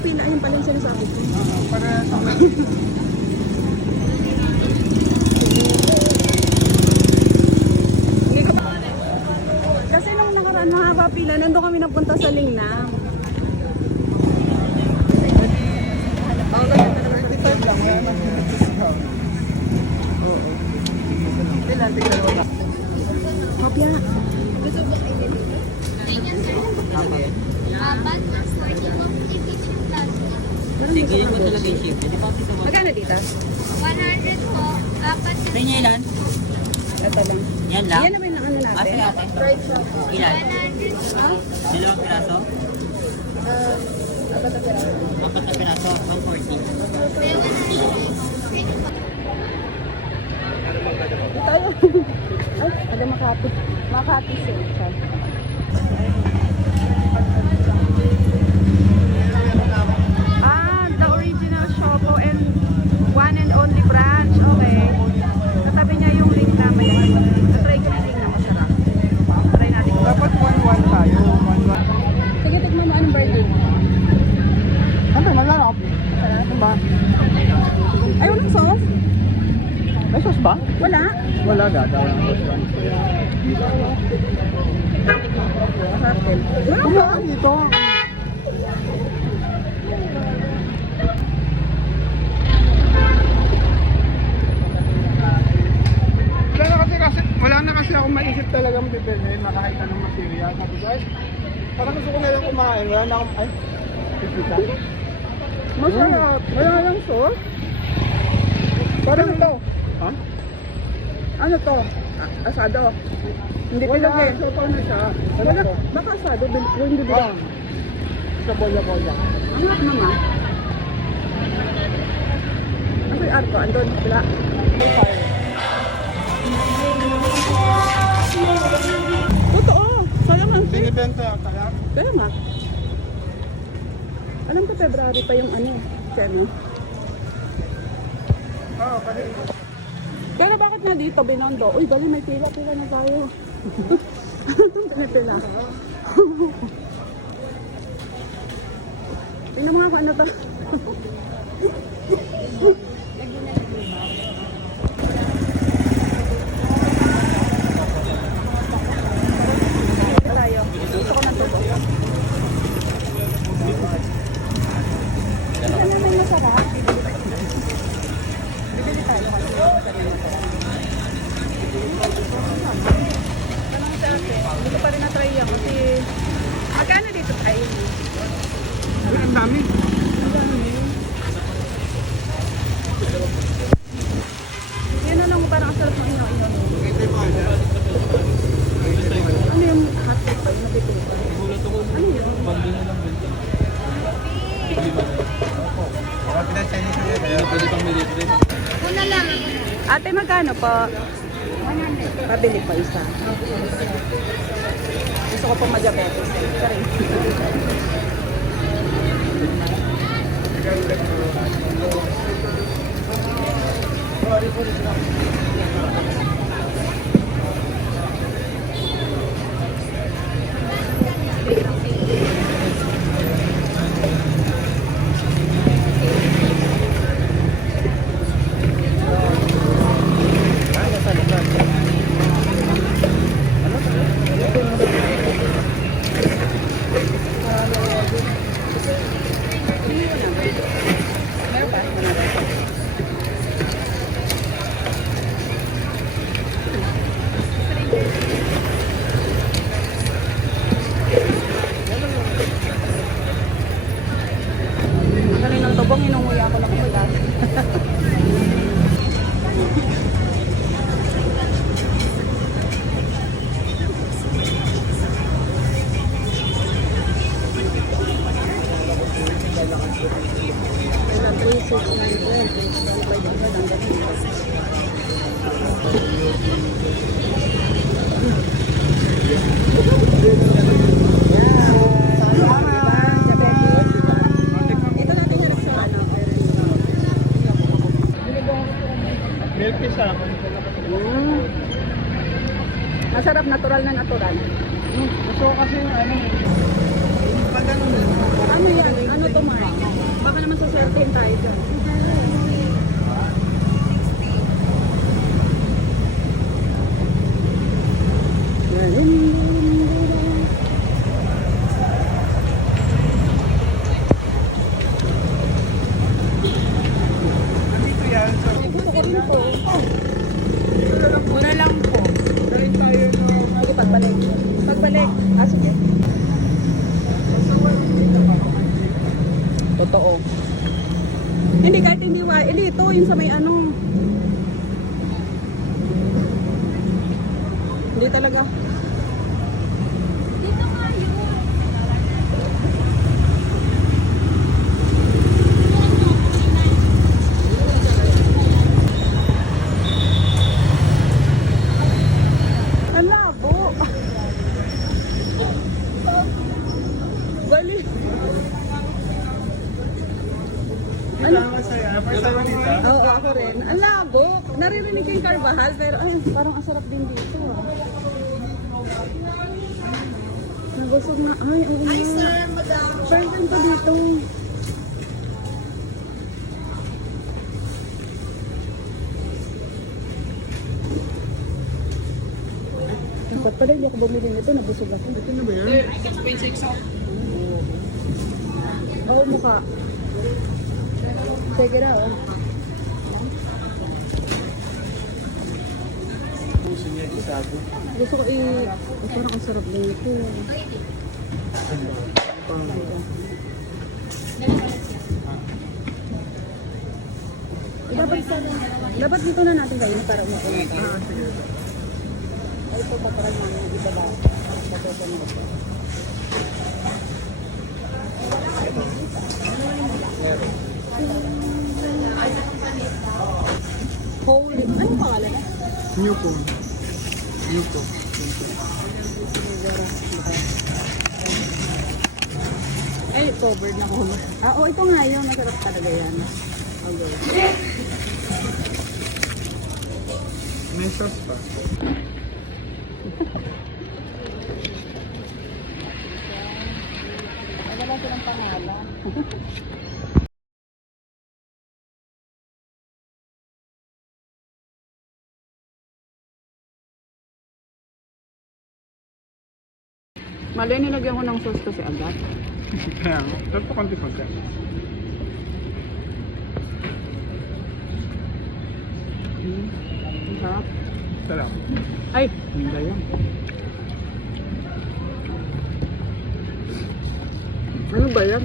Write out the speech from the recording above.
pila, ayun pala yung sinasabi ko. Para Hindi ko pa. Kasi nung nakaraan mahaba pila, nandun kami napunta sa Lingnam. Oh, ganyan ka naman. reserve lang. Wala nang discount. Oo. Ilan? Tignan mo na. Kopya. Sige, ko talaga yung shift. Di ba kasi sa Magkano dito? 100 po. Apat Sa inyo ilan? Ito lang. Yan lang? Yan naman yung ano natin. Ate, ate. Fried shop. Ilan? 100 po. Dalawang piraso? Apat na pera. Apat na piraso? 140. May 100. Thank you po. Ito tayo. Ay, ada Makati. Makati sale. The original Shopo and one and only branch. Okay. Katabi niya yung ring na may. Try ko yung ring na masarap. Try natin. Dapat 1-1 tayo. 1-1. Sige, tignan mo anong burger. Ano? Malarap? Ano ba? Ay, walang sauce? May sauce ba? Wala. Wala, gagawin ang sauce yan. Masarap din. Wala Wala sauce. dito. Wala na kasi akong maisip talagang bibili na kahit anong material. Sabi ko, ay, parang gusto ko na lang kumain. Wala na akong, ay, pipita. Masarap. Wala lang sauce. Parang ito. Ha? Ano to? Asado. Hindi ko Wala, lang eh. so paano siya? Ano Wala. to? Baka asado. Yung bibili. Bang. Sa bola-bola. Ang hap naman. Ako yung arko. Andun. Wala. Totoo. Sayang ang cake. Binibenta ka lang? Kaya nga. Alam ko February pa yung ano. Seno. Oo, kasi Pero bakit na dito Binondo? Uy, dali may pila. Pila na tayo. May pila. Tingnan mo nga kung ano to. Tayo. Gusto ko ng tubo. Ano may masarap? Bibili tayo kasi. Tanong sa akin. Hindi ko pa rin na-try yan kasi magkano dito tayo? ang dami. Yan na lang parang asarap ng ino-ino. Ano yung hot cake pa? Yung nabibili pa? Ano yun? Una lang. Ate, magkano po? 100. Pabili pa isa. Gusto ko pong mag-diabetes. Sorry. Magaling ng tubong, inunguya ako lang mula. Kailan 3,600. Ito natin hanap sa ano. Milk tea sa akin. Masarap, natural na natural. Gusto ko kasi yung ano. Pag ganun. Ano yan? Ano to, Mark? tayo dyan. Nandito yan. So, Muna lang po. dahil tayo na Sige, pagbalik. Pagbalik. Ah, sige. Totoo. Hindi, kahit hindi hindi ito yung sa may ano. Hindi talaga. Dito nga yun. Ang labo. Bali. kailangan sa'yo. First time dito. Oo, ako rin. Ang labo. Naririnig ko yung Carvajal, pero ay, parang ang sarap din dito. Ah. Nabusog na. Ay, oo nga. First time ko dito. Dapat pala hindi ako bumili nito. Nabusog ako. Ito na ba yan? Ako mukha. Check it out. Gusto niya isago. Gusto ko parang ang sarap din ito. Dapat dito na natin kayo para umuwi. Ah, sige. Ay, ito pa parang namin iba ba? Holy, anong pangalan? New phone. New phone. Ay, covered na ko. Ah, oh, ito nga yun. Masarap talaga yan. Okay. May sauce pa. Wala silang pangalan. Mali, nilagyan ko ng sauce kasi agad. Kaya nga. Dapat pa konti pagka. Ang sarap. Sarap. Ay, hindi yan. Ano ba yan?